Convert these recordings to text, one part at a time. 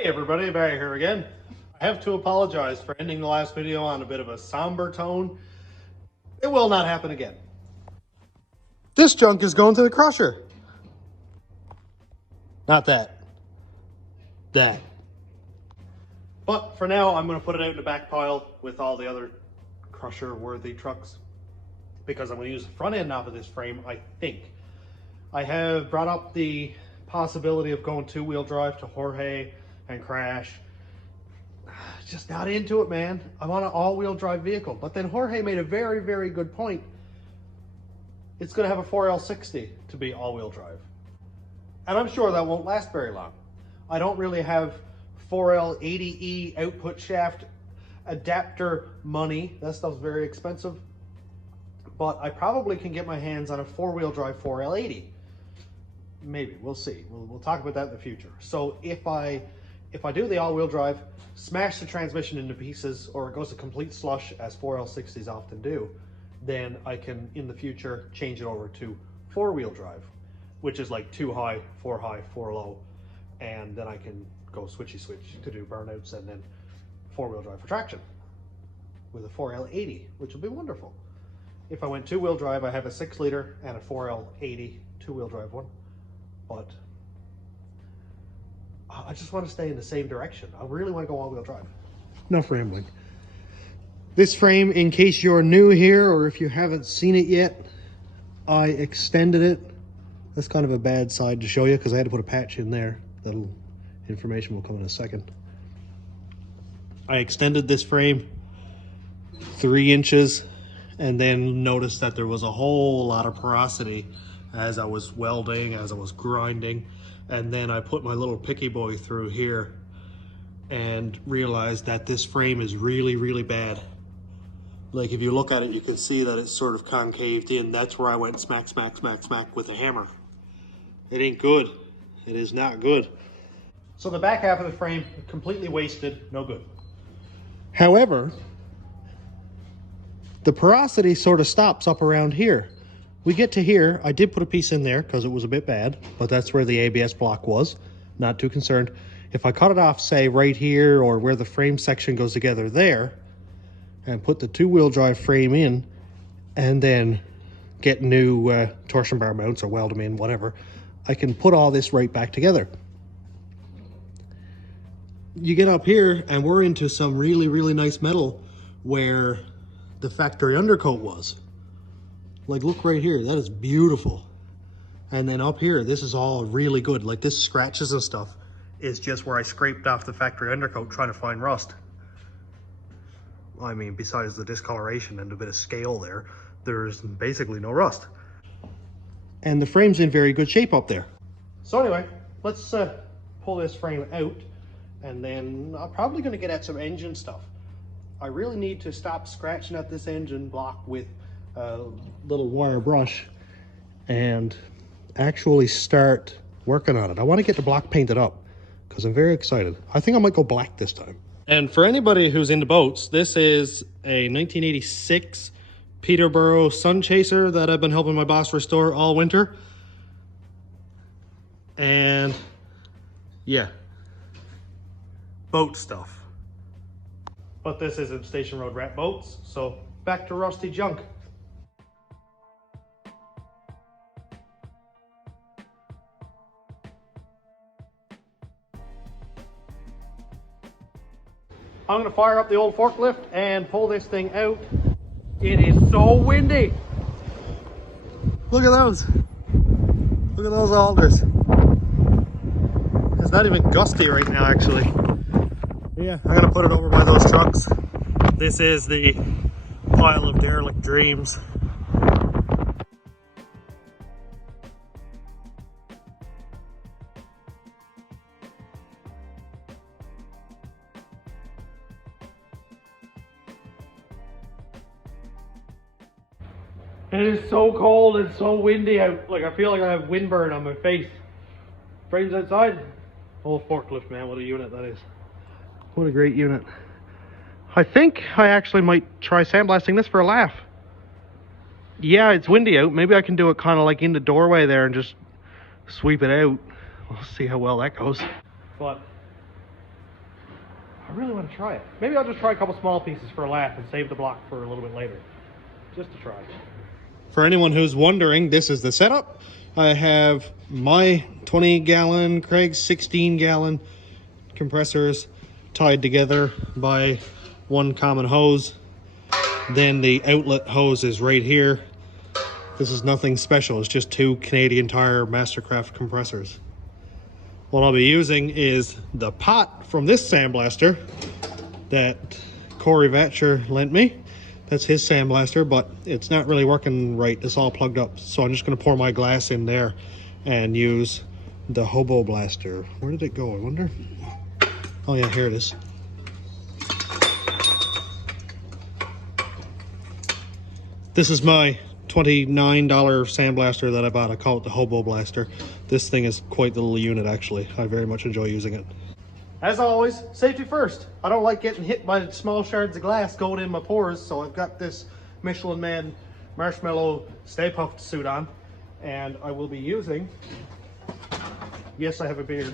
Hey everybody, Barry here again. I have to apologize for ending the last video on a bit of a somber tone. It will not happen again. This junk is going to the crusher. Not that. That. But for now, I'm going to put it out in the back pile with all the other crusher-worthy trucks, because I'm going to use the front end off of this frame, I think. I have brought up the possibility of going two-wheel drive to Jorge and Crash. Just not into it, man. I want an all-wheel drive vehicle. But then Jorge made a very, very good point. It's going to have a 4L60 to be all-wheel drive. And I'm sure that won't last very long. I don't really have 4L80E output shaft adapter money. That stuff's very expensive. But I probably can get my hands on a four-wheel drive 4L80. Maybe, we'll see. We'll talk about that in the future. So if I do the all-wheel drive, smash the transmission into pieces, or it goes to complete slush as 4L60s often do, then I can, in the future, change it over to four-wheel drive, which is like 2 high, 4 low, and then I can go switchy switch to do burnouts and then four-wheel drive for traction with a 4L80, which will be wonderful. If I went two-wheel drive, I have a 6-liter and a 4L80 two-wheel drive one, but I just want to stay in the same direction. I really want to go all-wheel drive. Enough rambling. This frame, in case you're new here or if you haven't seen it yet, I extended it. That's kind of a bad side to show you because I had to put a patch in there. That'll information will come in a second. I extended this frame 3 inches and then noticed that there was a whole lot of porosity as I was welding, as I was grinding. And then I put my little picky boy through here and realized that this frame is really, really bad. Like if you look at it, you can see that it's sort of concaved in. That's where I went smack, smack, smack, smack with a hammer. It ain't good. It is not good. So the back half of the frame, completely wasted, no good. However, the porosity sort of stops up around here. We get to here, I did put a piece in there because it was a bit bad, but that's where the ABS block was. Not too concerned. If I cut it off, say right here or where the frame section goes together there, and put the two-wheel drive frame in, and then get new torsion bar mounts or weld them in, whatever, I can put all this right back together. You get up here and we're into some really, really nice metal where the factory undercoat was. Like look right here, that is beautiful. And then up here, this is all really good. Like this scratches and stuff is just where I scraped off the factory undercoat trying to find rust. I mean, besides the discoloration and a bit of scale there, there's basically no rust. And the frame's in very good shape up there. So anyway, let's pull this frame out, and then I'm probably gonna get at some engine stuff. I really need to stop scratching at this engine block with a little wire brush and actually start working on it. I want to get the block painted up because I'm very excited. I think I might go black this time. And for anybody who's into boats, this is a 1986 Peterborough Sun Chaser that I've been helping my boss restore all winter. And yeah, boat stuff. But this isn't Station Road Rat boats, so back to rusty junk. I'm gonna fire up the old forklift and pull this thing out. It is so windy. Look at those. Look at those alders. It's not even gusty right now, actually. Yeah, I'm gonna put it over by those trucks. This is the pile of derelict dreams. It is so cold and so windy out. Like I feel like I have windburn on my face. Frames outside. Old forklift, man, what a unit that is. What a great unit. I think I actually might try sandblasting this for a laugh. Yeah, it's windy out. Maybe I can do it kind of like in the doorway there and just sweep it out. We'll see how well that goes. But I really want to try it. Maybe I'll just try a couple small pieces for a laugh and save the block for a little bit later. Just to try. For anyone who's wondering, this is the setup. I have my 20-gallon, Craig's 16-gallon compressors tied together by one common hose. Then the outlet hose is right here. This is nothing special. It's just two Canadian Tire Mastercraft compressors. What I'll be using is the pot from this sandblaster that Corey Vatcher lent me. That's his sandblaster, but it's not really working right. It's all plugged up. So I'm just gonna pour my glass in there and use the hobo blaster. Where did it go, I wonder? Oh yeah, here it is. This is my $29 sandblaster that I bought. I call it the hobo blaster. This thing is quite the little unit, actually. I very much enjoy using it. As always, safety first. I don't like getting hit by small shards of glass going in my pores, so I've got this Michelin Man Marshmallow Stay Puft suit on, and I will be using, yes, I have a beard.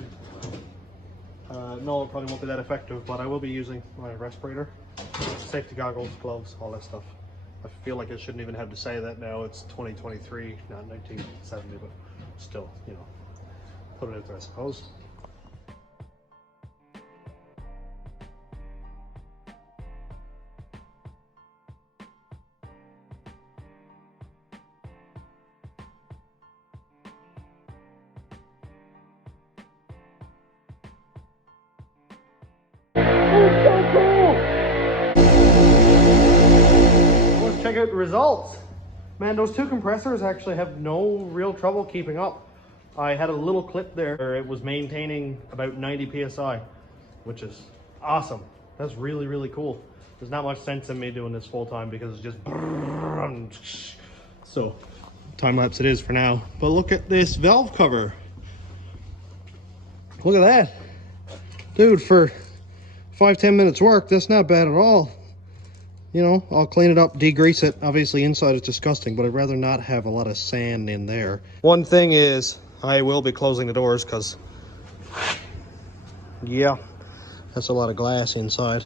No, it probably won't be that effective, but I will be using my respirator, safety goggles, gloves, all that stuff. I feel like I shouldn't even have to say that now. It's 2023, not 1970, but still, you know, put it out there, I suppose. Check out the results. Man, those two compressors actually have no real trouble keeping up. I had a little clip there. It was maintaining about 90 psi, which is awesome. That's really, really cool. There's not much sense in me doing this full time because it's just so time lapse it is for now. But look at this valve cover. Look at that, dude. For 5-10 minutes work, that's not bad at all. You know, I'll clean it up, degrease it. Obviously inside is disgusting, but I'd rather not have a lot of sand in there. One thing is, I will be closing the doors because, yeah, that's a lot of glass inside.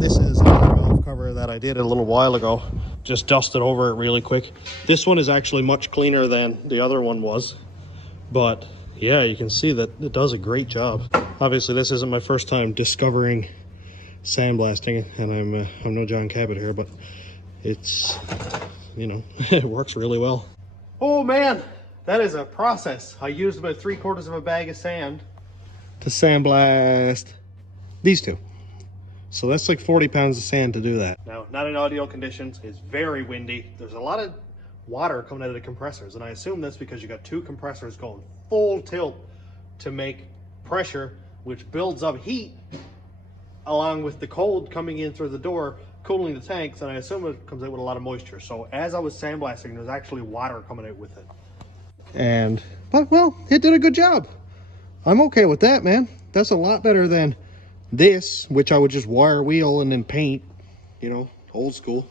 This is another valve cover that I did a little while ago. Just dusted over it really quick. This one is actually much cleaner than the other one was. But yeah, you can see that it does a great job. Obviously, this isn't my first time discovering sandblasting, and I'm no John Cabot here, but it's, you know, it works really well. Oh man, that is a process. I used about 3/4 of a bag of sand to sandblast these two. So that's like 40 pounds of sand to do that. Now, not in ideal conditions. It's very windy. There's a lot of water coming out of the compressors, and I assume that's because you got two compressors going full tilt to make pressure, which builds up heat along with the cold coming in through the door, cooling the tanks, and I assume it comes out with a lot of moisture. So as I was sandblasting, there's actually water coming out with it. But well, it did a good job. I'm okay with that, man. That's a lot better than this, which I would just wire wheel and then paint, you know, old school.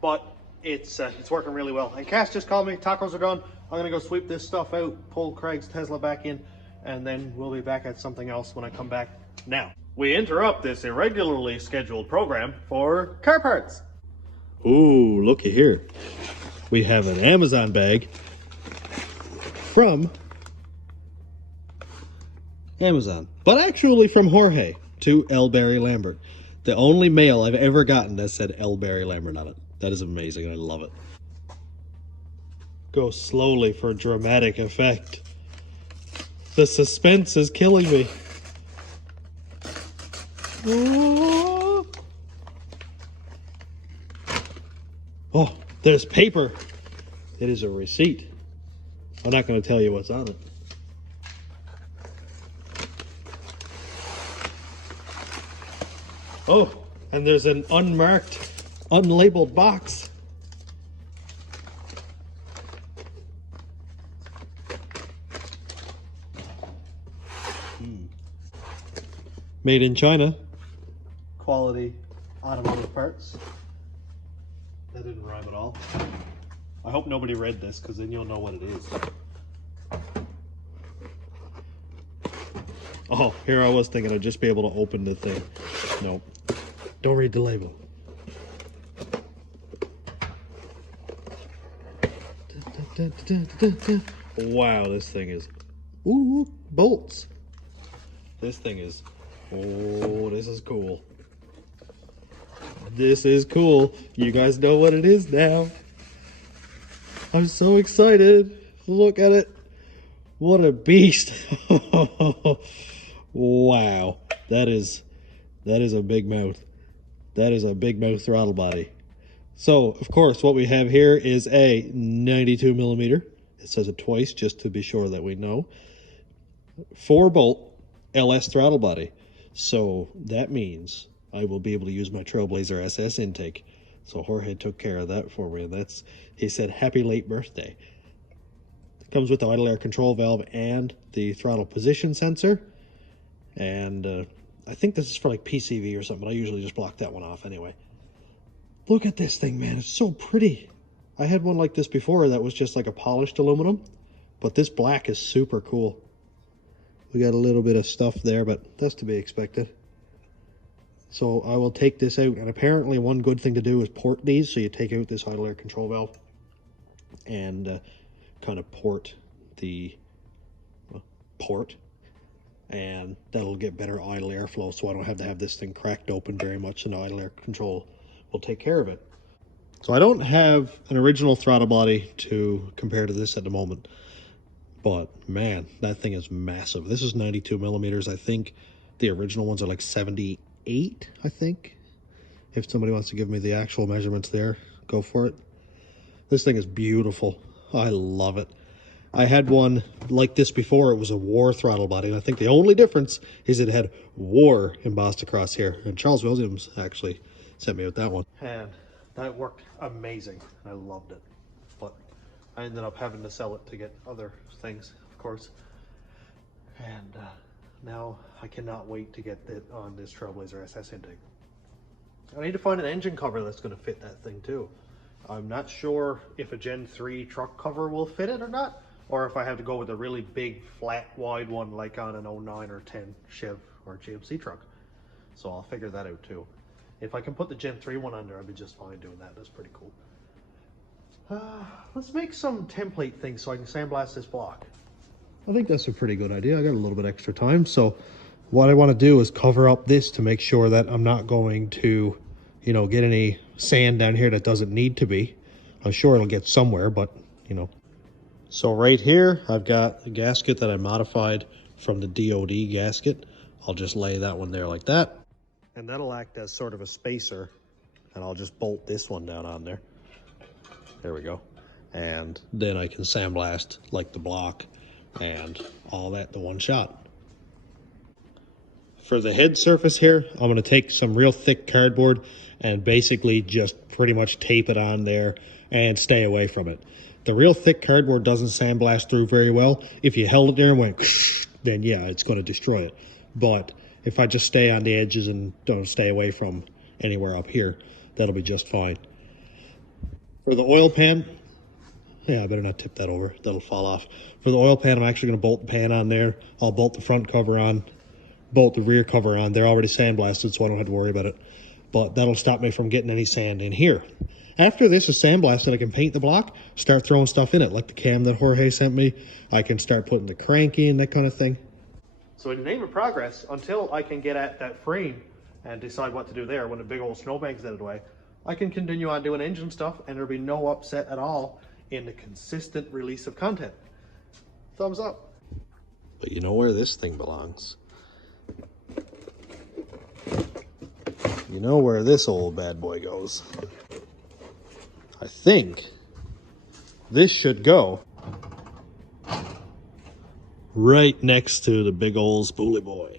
But it's working really well. And Cass just called me, tacos are done. I'm gonna go sweep this stuff out, pull Craig's Tesla back in, and then we'll be back at something else when I come back. Now, we interrupt this irregularly scheduled program for car parts. Ooh, looky here. We have an Amazon bag from Amazon, but actually from Jorge to L. Barry Lambert. The only mail I've ever gotten that said L. Barry Lambert on it. That is amazing. I love it. Go slowly for dramatic effect. The suspense is killing me. Oh, there's paper. It is a receipt. I'm not going to tell you what's on it. Oh, and there's an unmarked, unlabeled box. Made in China. Quality automotive parts. That didn't rhyme at all. I hope nobody read this, because then you'll know what it is. Oh, here I was thinking I'd just be able to open the thing. Nope. Don't read the label. Wow, this thing is... Ooh, bolts. This thing is... Oh, this is cool. This is cool. You guys know what it is now. I'm so excited. Look at it. What a beast. Wow. That is a big mouth. That is a big mouth throttle body. So, of course, what we have here is a 92 millimeter. It says it twice just to be sure that we know. 4-bolt LS throttle body. So that means I will be able to use my Trailblazer SS intake. So Jorge took care of that for me. And he said, happy late birthday. It comes with the idle air control valve and the throttle position sensor. And I think this is for like PCV or something, but I usually just block that one off anyway. Look at this thing, man. It's so pretty. I had one like this before that was just like a polished aluminum, but this black is super cool. We got a little bit of stuff there, but that's to be expected. So I will take this out, and apparently one good thing to do is port these. So you take out this idle air control valve and kind of port the port, and that'll get better idle airflow, so I don't have to have this thing cracked open very much, and the idle air control will take care of it. So I don't have an original throttle body to compare to this at the moment, but man, that thing is massive. This is 92 millimeters. I think the original ones are like 78, I think. If somebody wants to give me the actual measurements there, go for it. This thing is beautiful. I love it. I had one like this before. It was a War throttle body, and I think the only difference is it had War embossed across here. And Charles Williams actually sent me with that one. And that worked amazing. I loved it. But I ended up having to sell it to get other things, of course. And now I cannot wait to get it on this Trailblazer SS intake. I need to find an engine cover that's going to fit that thing too. I'm not sure if a Gen 3 truck cover will fit it or not, or if I have to go with a really big, flat, wide one like on an 09 or 10 Chev or GMC truck. So I'll figure that out too. If I can put the Gen 3 one under, I'll be just fine doing that. That's pretty cool. Let's make some template things so I can sandblast this block. I think that's a pretty good idea. I got a little bit extra time, so what I want to do is cover up this to make sure that I'm not going to, you know, get any sand down here that doesn't need to be. I'm sure it'll get somewhere, but, you know. So right here, I've got a gasket that I modified from the DOD gasket. I'll just lay that one there like that. And that'll act as sort of a spacer. And I'll just bolt this one down on there. There we go. And then I can sandblast like the block and all that the one shot. For the head surface here, I'm going to take some real thick cardboard and basically just pretty much tape it on there and stay away from it. The real thick cardboard doesn't sandblast through very well. If you held it there and went, then yeah, it's going to destroy it. But if I just stay on the edges and don't stay away from anywhere up here, that'll be just fine. For the oil pan, yeah, I better not tip that over. That'll fall off. For the oil pan, I'm actually going to bolt the pan on there. I'll bolt the front cover on, bolt the rear cover on. They're already sandblasted, so I don't have to worry about it. But that'll stop me from getting any sand in here. After this is sandblasted, I can paint the block, start throwing stuff in it, like the cam that Jorge sent me. I can start putting the crank in, that kind of thing. So in the name of progress, until I can get at that frame and decide what to do there when the big old snowbank's out of the way, I can continue on doing engine stuff and there'll be no upset at all in the consistent release of content. Thumbs up. But you know where this thing belongs? You know where this old bad boy goes? I think this should go right next to the big old spoolie boy.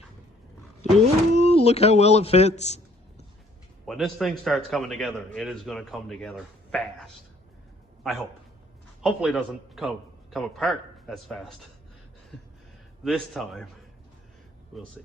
Ooh, look how well it fits. When this thing starts coming together, it is going to come together fast. I hope. Hopefully it doesn't come apart as fast. This time, we'll see.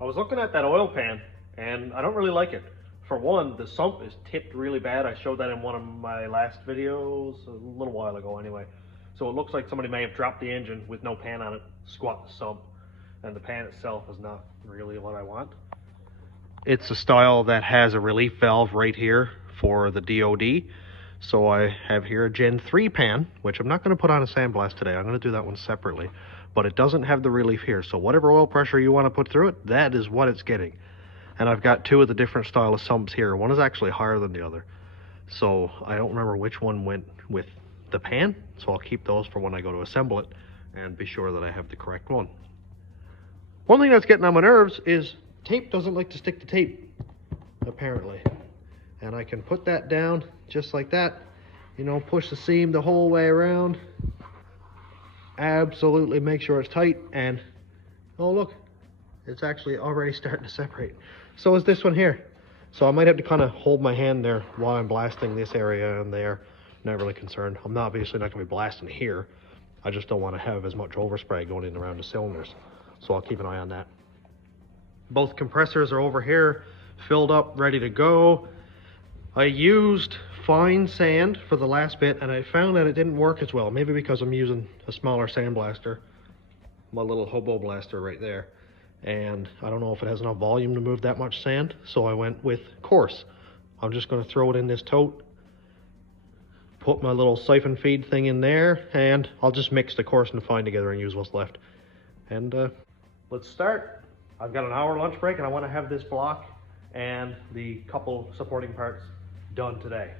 I was looking at that oil pan and I don't really like it. For one, the sump is tipped really bad. I showed that in one of my last videos, a little while ago anyway. So it looks like somebody may have dropped the engine with no pan on it, squat the sump, and the pan itself is not really what I want. It's a style that has a relief valve right here for the DOD. So I have here a Gen 3 pan, which I'm not going to put on a sandblast today. I'm going to do that one separately. But it doesn't have the relief here. So whatever oil pressure you want to put through it, that is what it's getting. And I've got two of the different style of sumps here. One is actually higher than the other. So I don't remember which one went with the pan. So I'll keep those for when I go to assemble it and be sure that I have the correct one. One thing that's getting on my nerves is tape doesn't like to stick to tape, apparently. And I can put that down just like that, you know, push the seam the whole way around. Absolutely make sure it's tight, and oh look, it's actually already starting to separate. So is this one here. So I might have to kind of hold my hand there while I'm blasting this area and there. Not really concerned. I'm obviously not going to be blasting here. I just don't want to have as much overspray going in around the cylinders. So I'll keep an eye on that. Both compressors are over here, filled up, ready to go. I used fine sand for the last bit, and I found that it didn't work as well. Maybe because I'm using a smaller sandblaster, my little hobo blaster right there. And I don't know if it has enough volume to move that much sand, so I went with coarse. I'm just going to throw it in this tote, put my little siphon feed thing in there, and I'll just mix the coarse and the fine together and use what's left. And let's start. I've got an hour lunch break, and I want to have this block and the couple supporting parts done today.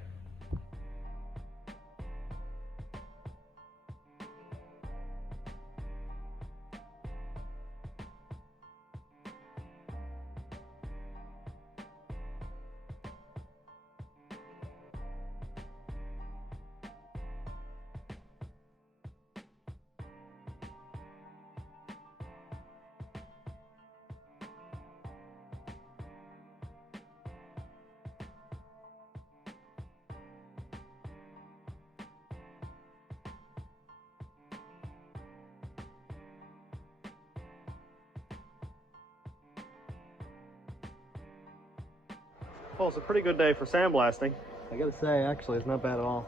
Well, it's a pretty good day for sandblasting. I gotta say, actually, it's not bad at all.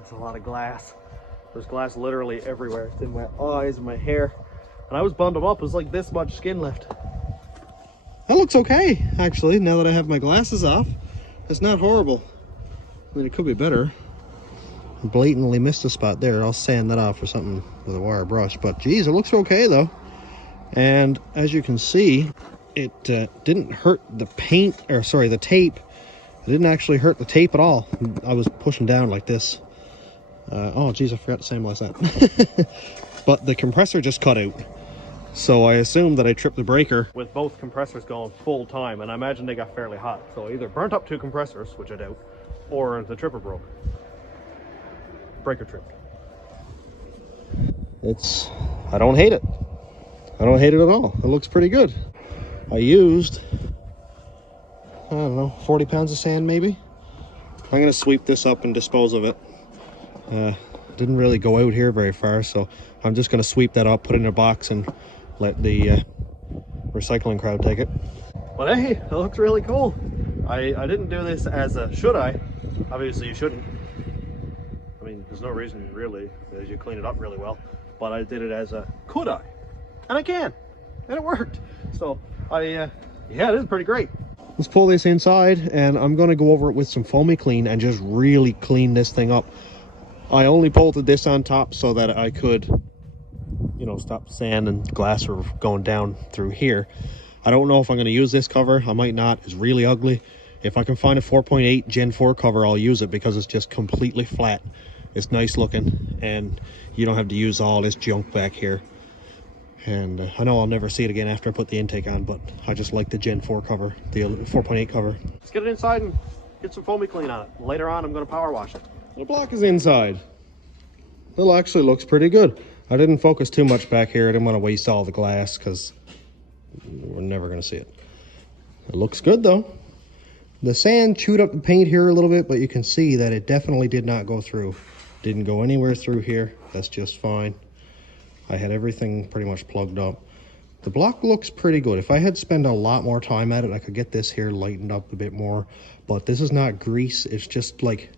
There's a lot of glass. There's glass literally everywhere. It's in my eyes and my hair. And I was bundled up. It was like this much skin left. That looks okay, actually, now that I have my glasses off. It's not horrible. I mean, it could be better. I blatantly missed a spot there. I'll sand that off or something with a wire brush. But geez, it looks okay though. And as you can see, it didn't hurt the paint, or sorry, the tape. It didn't actually hurt the tape at all. I was pushing down like this. Oh geez, I forgot to sandblast that. But the compressor just cut out. So I assumed that I tripped the breaker with both compressors going full time, and I imagine they got fairly hot. So I either burnt up two compressors, which I doubt, or the tripper broke. Breaker tripped. I don't hate it. I don't hate it at all. It looks pretty good. I used, I don't know, 40 pounds of sand maybe. I'm going to sweep this up and dispose of it. Didn't really go out here very far, so I'm just going to sweep that up, put it in a box, and let the recycling crowd take it. But hey, it looks really cool. I didn't do this as a should I. Obviously you shouldn't. I mean, there's no reason really, as you clean it up really well. But I did it as a could I. And I can. And it worked. So yeah, it is pretty great. Let's pull this inside, and I'm going to go over it with some foamy clean and just really clean this thing up. I only bolted this on top so that I could, you know, stop sand and glass from going down through here. I don't know if I'm going to use this cover. I might not. It's really ugly. If I can find a 4.8 Gen 4 cover, I'll use it because it's just completely flat. It's nice looking, and you don't have to use all this junk back here. And I know I'll never see it again after I put the intake on, but I just like the Gen 4 cover, the 4.8 cover. Let's get it inside and get some foamy clean on it. Later on, I'm going to power wash it. The block is inside. It actually looks pretty good. I didn't focus too much back here. I didn't want to waste all the glass because we're never going to see it. It looks good though. The sand chewed up the paint here a little bit, but you can see that it definitely did not go through. Didn't go anywhere through here. That's just fine. I had everything pretty much plugged up. The block looks pretty good. If I had spent a lot more time at it, I could get this here lightened up a bit more. But this is not grease. It's just like,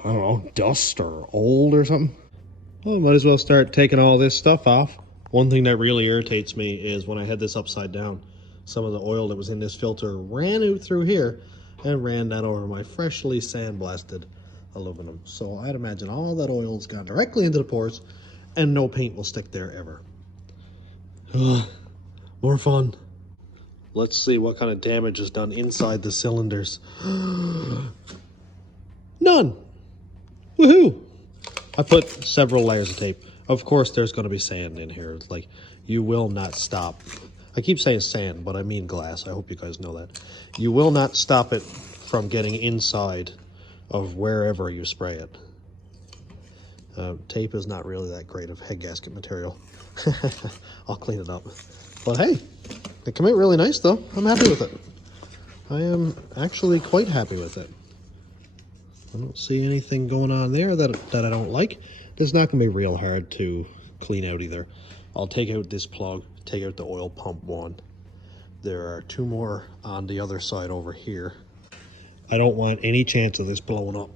I don't know, dust or old or something. Well, might as well start taking all this stuff off. One thing that really irritates me is when I had this upside down, some of the oil that was in this filter ran out through here and ran down over my freshly sandblasted aluminum. So I'd imagine all that oil's gone directly into the pores and no paint will stick there ever. More fun. Let's see what kind of damage is done inside the cylinders. None. Woohoo! I put several layers of tape. Of course there's going to be sand in here. It's like, you will not stop. I keep saying sand, but I mean glass. I hope you guys know that. You will not stop it from getting inside of wherever you spray it. Tape is not really that great of head gasket material. I'll clean it up. But hey, it came out really nice though. I'm happy with it. I am actually quite happy with it. I don't see anything going on there that I don't like. It's not going to be real hard to clean out either. I'll take out this plug, take out the oil pump one. There are two more on the other side over here. I don't want any chance of this blowing up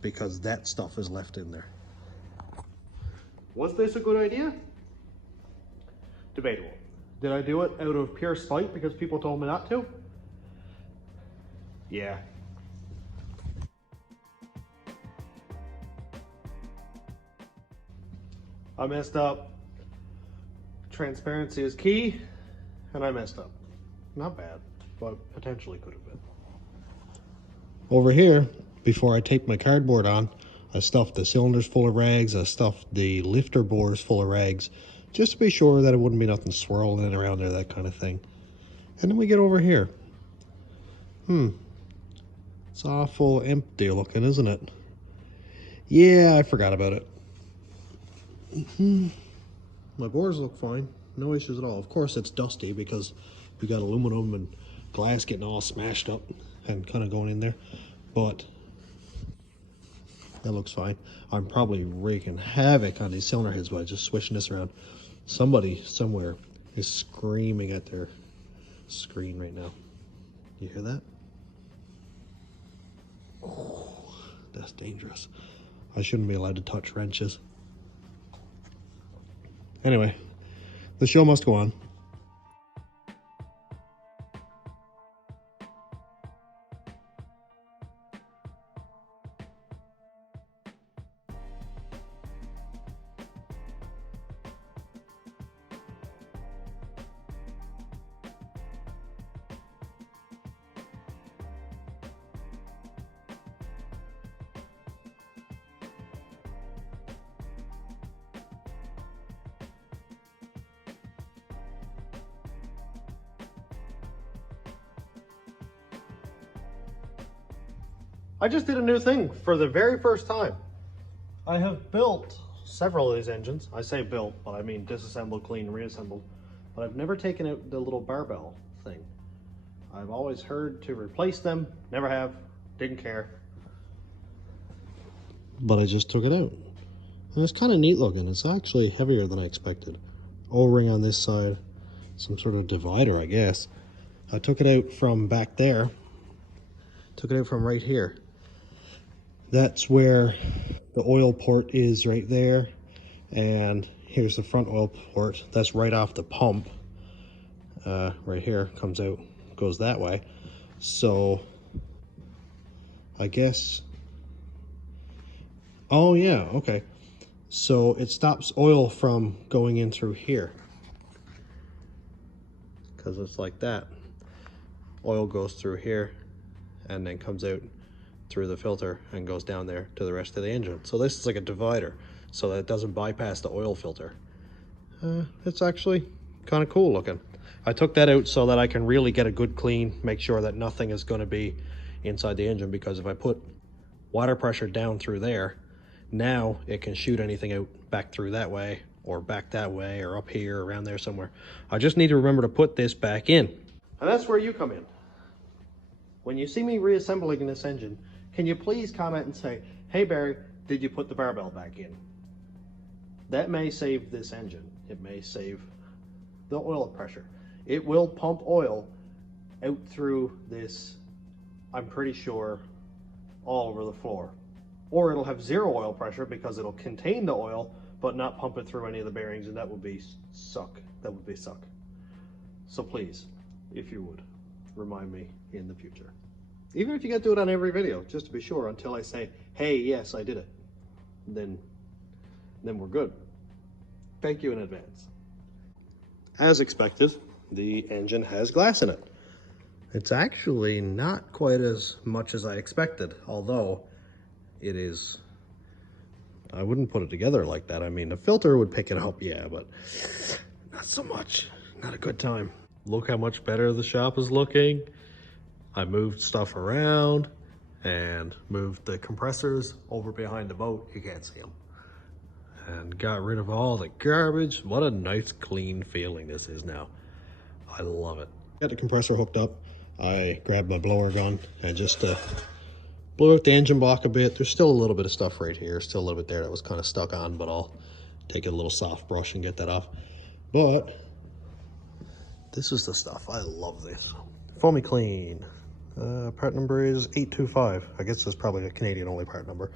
because that stuff is left in there. Was this a good idea? Debatable. Did I do it out of pure spite because people told me not to? Yeah. I messed up. Transparency is key, and I messed up. Not bad, but potentially could have been. Over here, before I taped my cardboard on, I stuffed the cylinders full of rags, I stuffed the lifter bores full of rags, just to be sure that it wouldn't be nothing swirling around there, that kind of thing. And then we get over here. It's awful empty looking, isn't it? Yeah, I forgot about it. My bores look fine, no issues at all. Of course it's dusty because we got aluminum and glass getting all smashed up and kind of going in there, but that looks fine. I'm probably wreaking havoc on these cylinder heads by just swishing this around. Somebody somewhere is screaming at their screen right now. You hear that? Oh, that's dangerous. I shouldn't be allowed to touch wrenches. Anyway, the show must go on. I just did a new thing for the very first time. I have built several of these engines. I say built, but I mean disassembled, cleaned, reassembled. But I've never taken out the little barbell thing. I've always heard to replace them, never have, didn't care. But I just took it out. And it's kind of neat looking. It's actually heavier than I expected. O-ring on this side, some sort of divider, I guess. I took it out from back there. Took it out from right here. That's where the oil port is, right there. And here's the front oil port. That's right off the pump. Right here, comes out, goes that way. So I guess, oh yeah, okay. So it stops oil from going in through here, because it's like that. Oil goes through here and then comes out through the filter and goes down there to the rest of the engine. So this is like a divider so that it doesn't bypass the oil filter. It's actually kind of cool looking. I took that out so that I can really get a good clean, make sure that nothing is going to be inside the engine, because if I put water pressure down through there, now it can shoot anything out back through that way or back that way or up here, around there somewhere. I just need to remember to put this back in. And that's where you come in. When you see me reassembling this engine, can you please comment and say, hey Barry, did you put the barbell back in? That may save this engine. It may save the oil pressure. It will pump oil out through this, I'm pretty sure, all over the floor. Or it'll have zero oil pressure because it'll contain the oil, but not pump it through any of the bearings, and that would be suck. That would be suck. So please, if you would, remind me in the future. Even if you got to do it on every video, just to be sure, until I say, hey, yes, I did it. Then we're good. Thank you in advance. As expected, the engine has glass in it. It's actually not quite as much as I expected, although it is, I wouldn't put it together like that. I mean, the filter would pick it up, yeah, but not so much. Not a good time. Look how much better the shop is looking. I moved stuff around and moved the compressors over behind the boat. You can't see them. And got rid of all the garbage. What a nice, clean feeling this is now. I love it. Got the compressor hooked up. I grabbed my blower gun and just blew out the engine block a bit. There's still a little bit of stuff right here. Still a little bit there that was kind of stuck on, but I'll take a little soft brush and get that off. But this is the stuff. I love this. Foamy Clean. Part number is 825. I guess it's probably a Canadian only part number.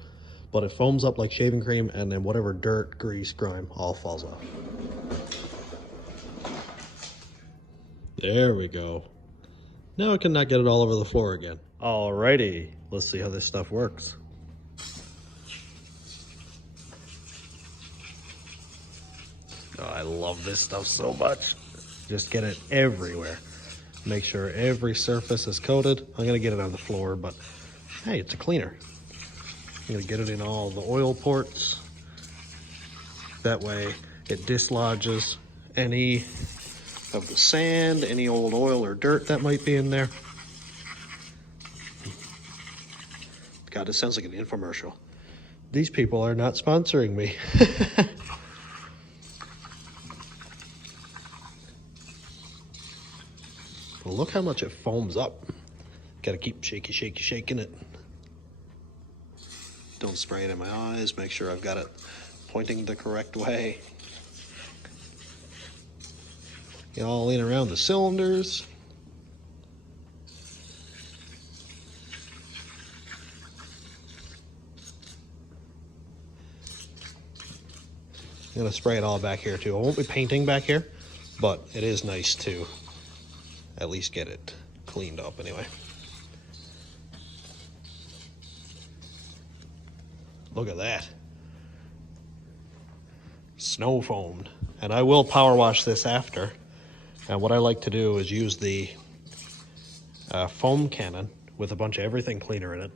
But it foams up like shaving cream, and then whatever dirt, grease, grime, all falls off. There we go. Now I cannot get it all over the floor again. Alrighty, let's see how this stuff works. Oh, I love this stuff so much. Just get it everywhere. Make sure every surface is coated. I'm gonna get it on the floor, but hey, it's a cleaner. I'm gonna get it in all the oil ports. That way it dislodges any of the sand, any old oil or dirt that might be in there. God, this sounds like an infomercial. These people are not sponsoring me. Well, look how much it foams up. Gotta keep shaking it. Don't spray it in my eyes. Make sure I've got it pointing the correct way. Get all in around the cylinders. I'm gonna spray it all back here too. I won't be painting back here, but it is nice to at least get it cleaned up anyway. Look at that. Snow foamed. And I will power wash this after. And what I like to do is use the foam cannon with a bunch of everything cleaner in it.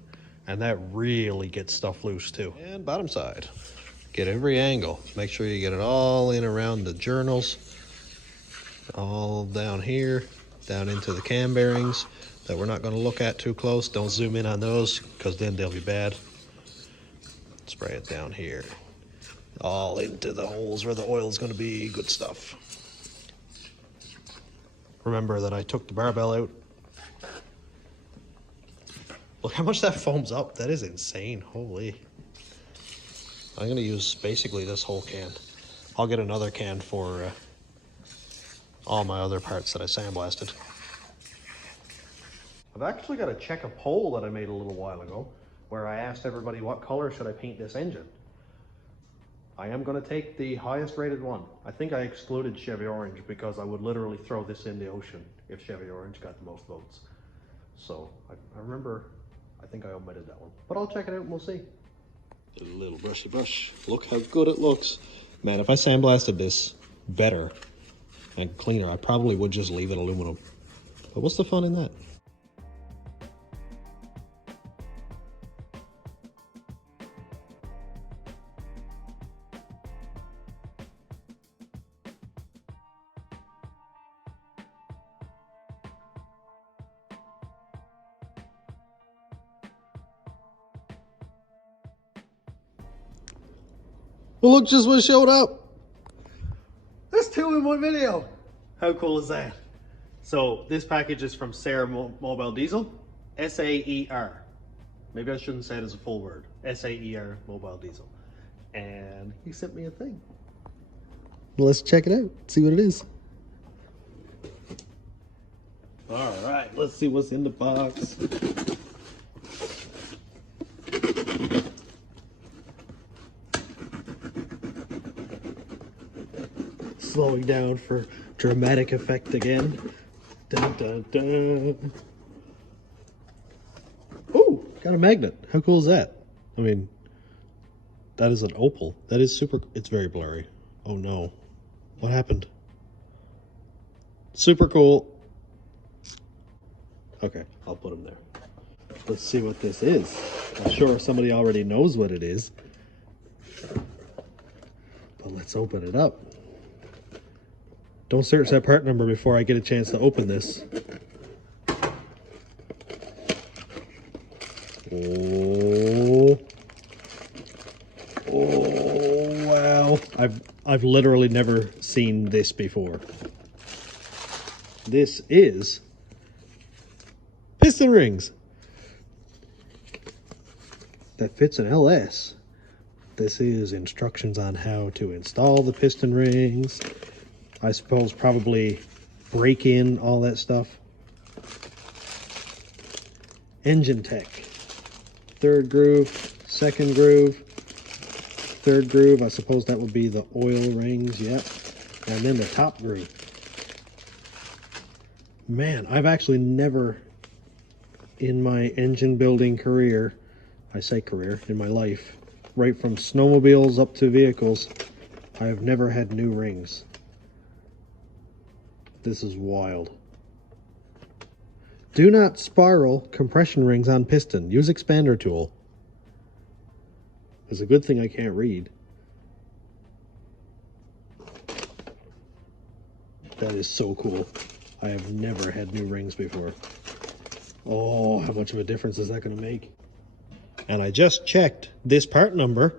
And that really gets stuff loose too. And bottom side. Get every angle. Make sure you get it all in around the journals. All down here. Down into the cam bearings that we're not going to look at too close. Don't zoom in on those because then they'll be bad. Spray it down here. All into the holes where the oil is going to be. Good stuff. Remember that I took the barbell out. Look how much that foams up. That is insane. Holy. I'm going to use basically this whole can. I'll get another can for all my other parts that I sandblasted. I've actually got to check a poll that I made a little while ago where I asked everybody what color should I paint this engine. I am going to take the highest rated one. I think I excluded Chevy Orange because I would literally throw this in the ocean if Chevy Orange got the most votes. So I remember, I think I omitted that one. But I'll check it out and we'll see. A little brushy brush. Look how good it looks. Man, if I sandblasted this better and cleaner, I probably would just leave it aluminum. But what's the fun in that? Well, look just what showed up. There's two in one video. How cool is that? So this package is from Saer Mobile Diesel, S-A-E-R. Maybe I shouldn't say it as a full word. S-A-E-R Mobile Diesel. And he sent me a thing. Well, let's check it out, see what it is. All right, let's see what's in the box. Slowing down for dramatic effect again. Dun, dun, dun. Oh, got a magnet. How cool is that? I mean, that is an opal. That is super. It's very blurry. Oh no. What happened? Super cool. Okay, I'll put them there. Let's see what this is. I'm sure somebody already knows what it is. But let's open it up. Don't search that part number before I get a chance to open this. Oh. Oh, wow. I've literally never seen this before. This is piston rings. That fits an LS. This is instructions on how to install the piston rings. I suppose probably break in all that stuff. Engine tech. Third groove, second groove, third groove. I suppose that would be the oil rings, yep. And then the top groove. Man, I've actually never in my engine building career, I say career, in my life, right from snowmobiles up to vehicles, I have never had new rings. This is wild. Do not spiral compression rings on piston. Use expander tool. It's a good thing I can't read. That is so cool. I have never had new rings before. Oh, how much of a difference is that going to make? And I just checked this part number,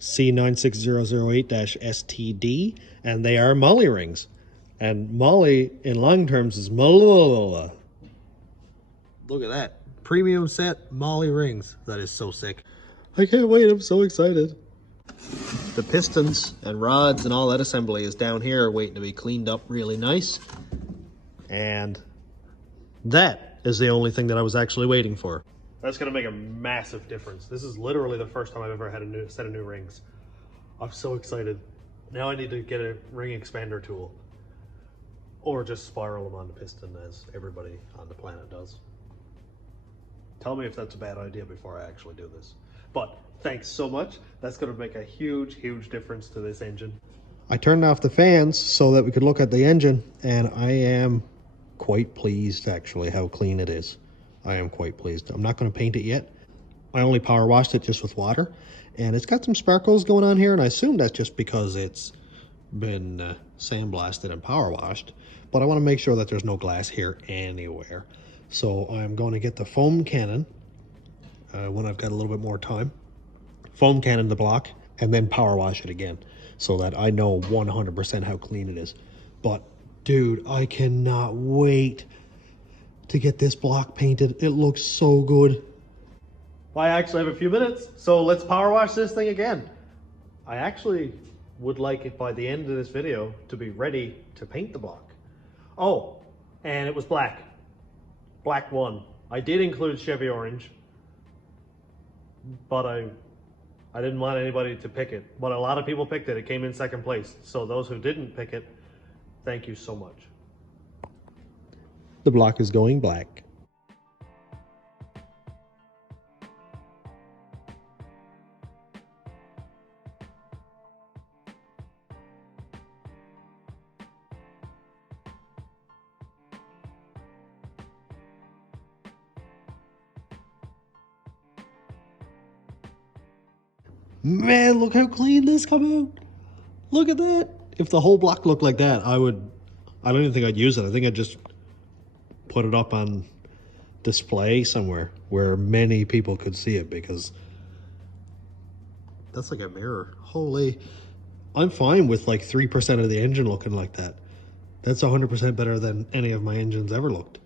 C96008-STD, and they are Molly rings. And Molly in long terms is Look at that. Premium set Molly rings. That is so sick. I can't wait. I'm so excited. The pistons and rods and all that assembly is down here waiting to be cleaned up really nice. And that is the only thing that I was actually waiting for. That's going to make a massive difference. This is literally the first time I've ever had a set of new rings. I'm so excited. Now I need to get a ring expander tool. Or just spiral them on the piston as everybody on the planet does. Tell me if that's a bad idea before I actually do this. But thanks so much. That's going to make a huge, huge difference to this engine. I turned off the fans so that we could look at the engine, and I am quite pleased actually how clean it is. I am quite pleased. I'm not going to paint it yet. I only power washed it just with water, and it's got some sparkles going on here, and I assume that's just because it's been sandblasted and power washed. But I want to make sure that there's no glass here anywhere. So I'm going to get the foam cannon when I've got a little bit more time. Foam cannon the block and then power wash it again so that I know 100% how clean it is. But dude, I cannot wait to get this block painted. It looks so good. Well, I actually have a few minutes, so let's power wash this thing again. I actually would like it by the end of this video to be ready to paint the block. Oh, and it was black. Black won. I did include Chevy orange, but I didn't want anybody to pick it. But a lot of people picked it. It came in second place. So those who didn't pick it, thank you so much. The block is going black. Man, look how clean this come out. Look at that. If the whole block looked like that, I don't even think I'd use it. I think I'd just put it up on display somewhere where many people could see it, because that's like a mirror. Holy, I'm fine with like 3% of the engine looking like that. That's 100% better than any of my engines ever looked.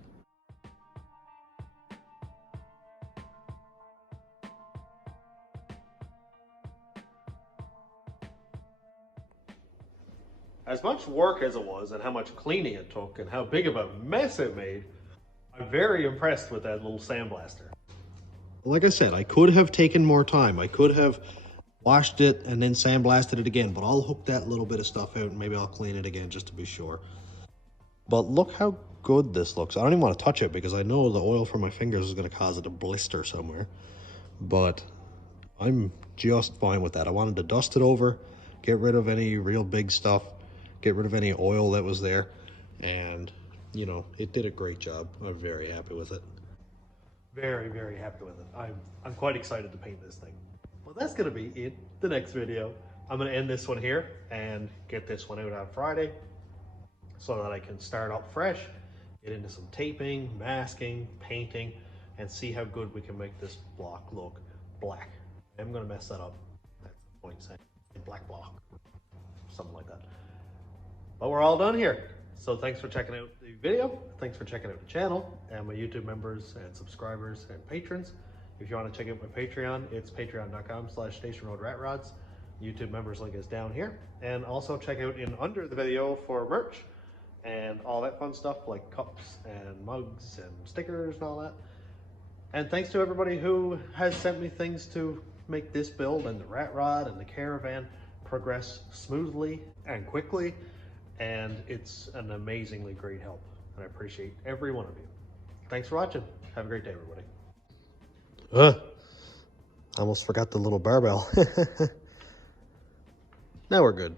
As much work as it was, and how much cleaning it took, and how big of a mess it made, I'm very impressed with that little sandblaster. Like I said, I could have taken more time. I could have washed it and then sandblasted it again, but I'll hook that little bit of stuff out and maybe I'll clean it again just to be sure. But look how good this looks. I don't even want to touch it because I know the oil from my fingers is going to cause it to blister somewhere. But I'm just fine with that. I wanted to dust it over, get rid of any real big stuff, get rid of any oil that was there, and you know, it did a great job. I'm very happy with it. Very, very happy with it. I'm quite excited to paint this thing. Well, that's gonna be it. The next video, I'm gonna end this one here and get this one out on Friday so that I can start up fresh, get into some taping, masking, painting, and see how good we can make this block look black. I'm gonna mess that up at some point, saying black block, something like that. But we're all done here. So thanks for checking out the video. Thanks for checking out the channel and my YouTube members and subscribers and patrons. If you want to check out my Patreon, it's patreon.com/stationroadratrods. YouTube members link is down here. And also check out in under the video for merch and all that fun stuff like cups and mugs and stickers and all that. And thanks to everybody who has sent me things to make this build and the rat rod and the caravan progress smoothly and quickly. And it's an amazingly great help. And I appreciate every one of you. Thanks for watching. Have a great day, everybody. I almost forgot the little barbell. Now we're good.